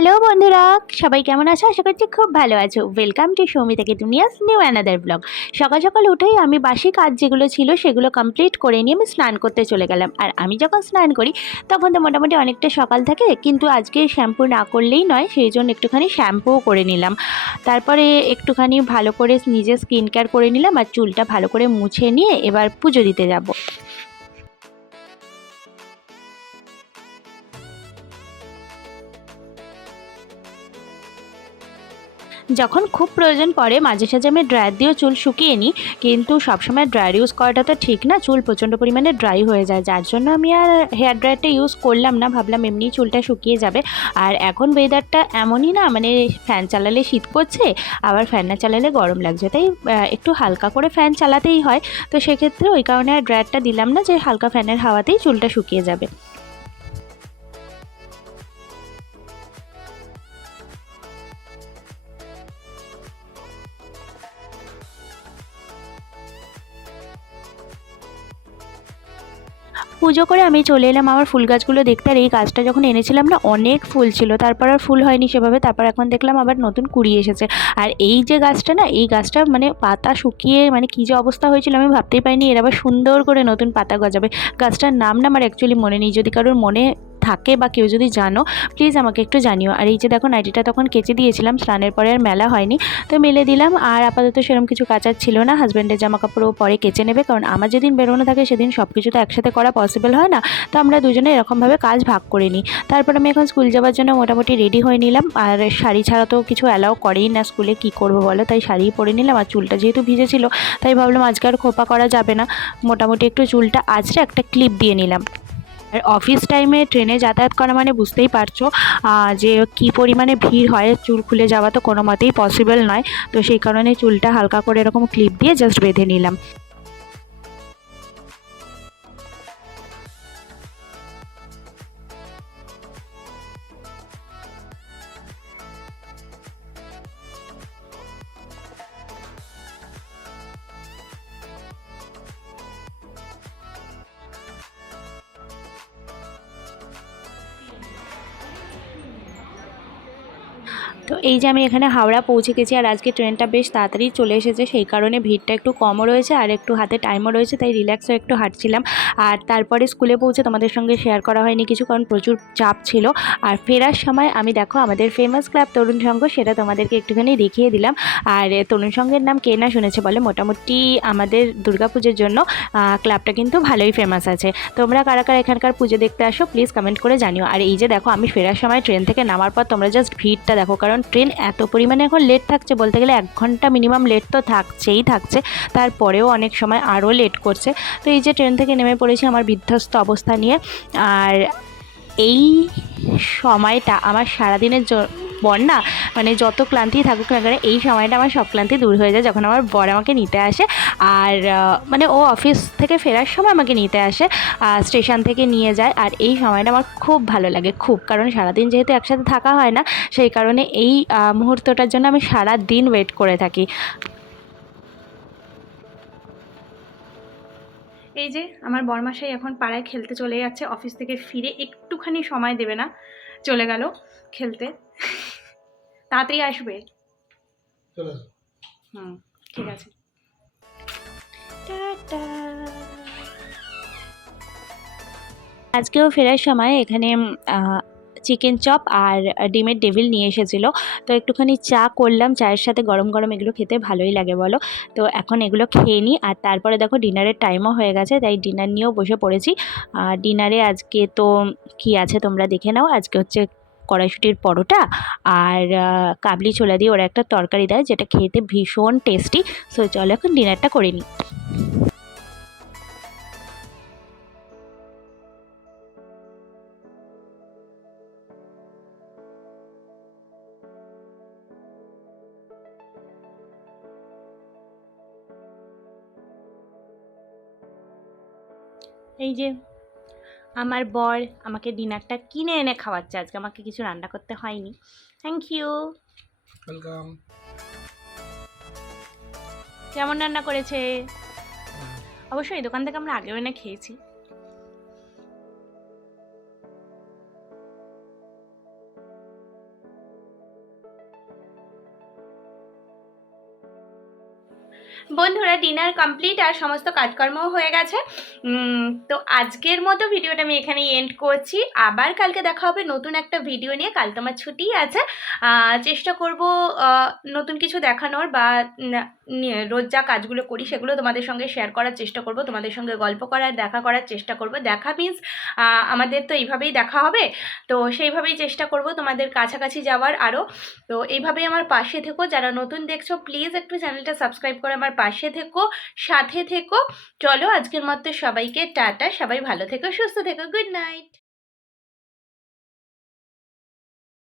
Hello বন্ধুরা, সবাই কেমন আছো? আশা করছি খুব ভালো আছো। ওয়েলকাম টু সৌমিতা দুনিয়াস নিউ অ্যানাদার ব্লগ। সকাল সকাল উঠেই আমি বাসি কাজ যেগুলো ছিল সেগুলো কমপ্লিট করে নিয়ে আমি স্নান করতে চলে গেলাম। আর আমি যখন স্নান করি তখন তো মোটামুটি অনেকটা সকাল থাকে, কিন্তু আজকে শ্যাম্পু না করলেই নয়, সেই জন্য একটুখানি শ্যাম্পুও করে নিলাম। তারপরে একটুখানি ভালো করে নিজে স্কিন কেয়ার করে নিলাম আর চুলটা ভালো করে মুছে নিয়ে এবার পুজো দিতে যাব। যখন খুব প্রয়োজন পড়ে মাঝে সাঝে আমি ড্রায়ার দিয়েও চুল শুকিয়ে নিই, কিন্তু সবসময় ড্রায়ার ইউজ করাটা তো ঠিক না, চুল প্রচণ্ড পরিমাণে ড্রাই হয়ে যায়, যার জন্য আমি আর হেয়ার ড্রায়ারটা ইউজ করলাম না, ভাবলাম এমনিই চুলটা শুকিয়ে যাবে। আর এখন ওয়েদারটা এমনই না, মানে ফ্যান চালালে শীত করছে, আবার ফ্যান না চালালে গরম লাগছে, তাই একটু হালকা করে ফ্যান চালাতেই হয়। তো সেক্ষেত্রে ওই কারণে আর ড্রায়ারটা দিলাম না, যে হালকা ফ্যানের হাওয়াতেই চুলটা শুকিয়ে যাবে। পুজো করে আমি চলে এলাম আমার ফুল গাছগুলো দেখতে। আর এই গাছটা যখন এনেছিলাম না, অনেক ফুল ছিল, তারপর আর ফুল হয়নি সেভাবে, তারপর এখন দেখলাম আবার নতুন কুড়ি এসেছে। আর এই যে গাছটা না, এই গাছটা মানে পাতা শুকিয়ে মানে কী যে অবস্থা হয়েছিল আমি ভাবতেই পারিনি এর আবার সুন্দর করে নতুন পাতা গজাবে। গাছটার নাম না আমার অ্যাকচুয়ালি মনে নেই, যদি কারোর মনে থাকে বা কেউ যদি জানো প্লিজ আমাকে একটু জানিও। আর এই যে দেখো, নাইটিটা তখন কেচে দিয়েছিলাম, স্নানের পরে আর মেলা হয়নি, তো মেলে দিলাম। আর আপাতত সেরকম কিছু কাচার ছিল না, হাজব্যান্ডের জামা কাপড়ও পরে কেচে নেবে, কারণ আমার যেদিন বেরোনো থাকে সেদিন সব কিছু তো একসাথে করা পসিবল হয় না, তো আমরা দুজনে এরকমভাবে কাজ ভাগ করে নিই। তারপর আমি এখন স্কুল যাওয়ার জন্য মোটামুটি রেডি হয়ে নিলাম। আর শাড়ি ছাড়া তো কিছু অ্যালাউ করেই না স্কুলে, কি করবো বলো, তাই শাড়িই পরে নিলাম। আর চুলটা যেহেতু ভিজেছিল তাই ভাবলাম আজকে আর খোপা করা যাবে না, মোটামুটি একটু চুলটা আঁচড়ে একটা ক্লিপ দিয়ে নিলাম। আর অফিস টাইমে ট্রেনে যাতায়াত করা মানে বুঝতেই পারছো যে কী পরিমাণে ভিড় হয়, চুল খুলে যাওয়া তো কোনো মতেই পসিবল নয়। তো সেই কারণে চুলটা হালকা করে এরকম ক্লিপ দিয়ে জাস্ট বেঁধে নিলাম। তো এই যে আমি এখানে হাওড়া পৌঁছে গেছি, আর আজকে ট্রেনটা বেশ তাড়াতাড়ি চলে এসেছে, সেই কারণে ভিড়টা একটু কমও রয়েছে আর একটু হাতে টাইমও রয়েছে, তাই রিল্যাক্সও একটু হাঁটছিলাম। আর তারপরে স্কুলে পৌঁছে তোমাদের সঙ্গে শেয়ার করা হয়নি কিছু, কারণ প্রচুর চাপ ছিল। আর ফেরার সময় আমি দেখো আমাদের ফেমাস ক্লাব তরুণ সংঘ, সেটা তোমাদেরকে একটুখানি দেখিয়ে দিলাম। আর তরুণ সংঘের নাম কে না শুনেছে বলে, মোটামুটি আমাদের দুর্গাপুজোর জন্য ক্লাবটা কিন্তু ভালোই ফেমাস আছে। তোমরা কারা কারা এখানকার পুজো দেখতে আসো প্লিজ কমেন্ট করে জানিও। আর এই যে দেখো, আমি ফেরার সময় ট্রেন থেকে নামার পর তোমরা জাস্ট ভিড়টা দেখো, কারণ ট্রেন এত পরিমাণে এখন লেট থাকছে, বলতে গেলে 1 ঘন্টা মিনিমাম লেট তো থাকছে, তারপরেও অনেক সময় আরও লেট করছে। তো এই যে ট্রেন থেকে নেমে পড়েছি আমার বিধ্বস্ত অবস্থা নিয়ে। আর এই সময়টা আমার সারাদিনের পর না, মানে যত ক্লান্তি থাকুক না কেন, এই সময়টা আমার সব ক্লান্তি দূর হয়ে যায় যখন আমার বর আমাকে নিতে আসে। আর মানে ও অফিস থেকে ফেরার সময় আমাকে নিতে আসে, স্টেশন থেকে নিয়ে যায়। আর এই সময়টা আমার খুব ভালো লাগে, খুব, কারণ সারাদিন যেহেতু একসাথে থাকা হয় না, সেই কারণে এই মুহূর্তটার জন্য আমি সারা দিন ওয়েট করে থাকি। এই যে আমার বরমাসাই এখন পাড়ায় খেলতে চলে যাচ্ছে, অফিস থেকে ফিরে একটুখানি সময় দেবে না, চলে গেল খেলতে। তাড়াতাড়ি আসবে। হুম, ঠিক আছে, টাটা। আজকেও ফেরার সময় এখানে চিকেন চপ আর ডিমের ডেভিল নিয়ে এসেছিলো, তো একটুখানি চা করলাম, চায়ের সাথে গরম গরম এগুলো খেতে ভালোই লাগে বলো। তো এখন এগুলো খেয়ে নিই, আর তারপরে দেখো ডিনারের টাইমও হয়ে গেছে, তাই ডিনার নিয়েও বসে পড়েছি। ডিনারে আজকে তো কি আছে তোমরা দেখে নাও। আজকে হচ্ছে কড়াইশুটির পরোটা আর কাবলি ছোলা দিয়ে ওরা একটা তরকারি দেয়, যেটা খেতে ভীষণ টেস্টি। সো চলো এখন ডিনারটা করে নিই। এই যে আমার বর আমাকে ডিনারটা কিনে এনে খাওয়াচ্ছে, আজকে আমাকে কিছু রান্না করতে হয়নি। Thank you. ওয়েলকাম। কেমন রান্না করেছে? অবশ্যই এই দোকান থেকে আমরা আগেও এনে খেয়েছি। বন্ধুরা ডিনার কমপ্লিট আর সমস্ত কাজকর্মও হয়ে গেছে। তো আজকের মতো ভিডিওটা আমি এখানেই এন্ড করছি। আবার কালকে দেখা হবে নতুন একটা ভিডিও নিয়ে। কাল তো আমার ছুটি আছে, চেষ্টা করব নতুন কিছু দেখানোর বা রোজ যা কাজগুলো করি সেগুলো তোমাদের সঙ্গে শেয়ার করার চেষ্টা করব, তোমাদের সঙ্গে গল্প করার, দেখা করার চেষ্টা করব। দেখা মিন্স আমাদের তো এইভাবেই দেখা হবে, তো সেইভাবেই চেষ্টা করব তোমাদের কাছাকাছি যাওয়ার আরও। তো এইভাবেই আমার পাশে থেকো, যারা নতুন দেখছো প্লিজ একটু চ্যানেলটা সাবস্ক্রাইব করে আমার পাশে থেকো, সাথে থেকো। চলো আজকের মতো সবাইকে টাটা, সবাই ভালো থেকো, সুস্থ থেকো, গুড নাইট।